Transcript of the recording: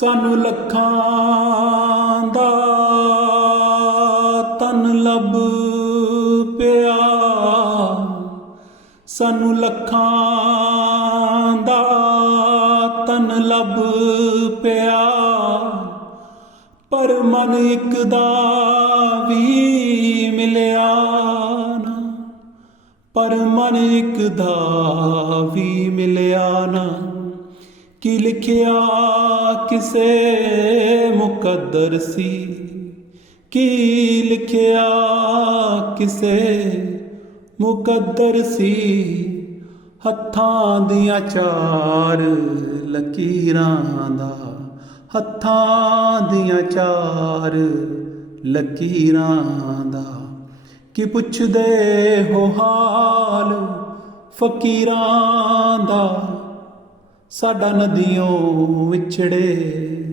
ਸਾਨੂੰ ਲੱਖਾਂ ਦਾ ਤਨ ਲੱਭ ਪਿਆ। ਸਾਨੂੰ ਲੱਖਾਂ ਦਾ ਤਨ ਲੱਭ ਪਿਆ। ਪਰ ਮਨ ਇੱਕ ਦਾ ਵੀ ਮਿਲਿਆ ਨਾ। ਪਰ ਮਨ ਇੱਕ ਦਾ ਵੀ ਮਿਲਿਆ ਨਾ। ਕੀ ਲਿਖਿਆ, ਕਿਸੇ ਮੁਕੱਦਰ ਸੀ? ਕੀ ਲਿਖਿਆ, ਕਿਸੇ ਮੁਕੱਦਰ ਸੀ? ਹੱਥਾਂ ਦੀਆਂ ਚਾਰ ਲਕੀਰਾਂ ਦਾ, ਹੱਥਾਂ ਦੀਆਂ ਚਾਰ ਲਕੀਰਾਂ ਦਾ। ਕੀ ਪੁੱਛਦੇ ਹੋ ਹਾਲ ਫਕੀਰਾਂ ਦਾ? ਸਾਡਾ ਨਦੀਓ ਵਿਛੜੇ।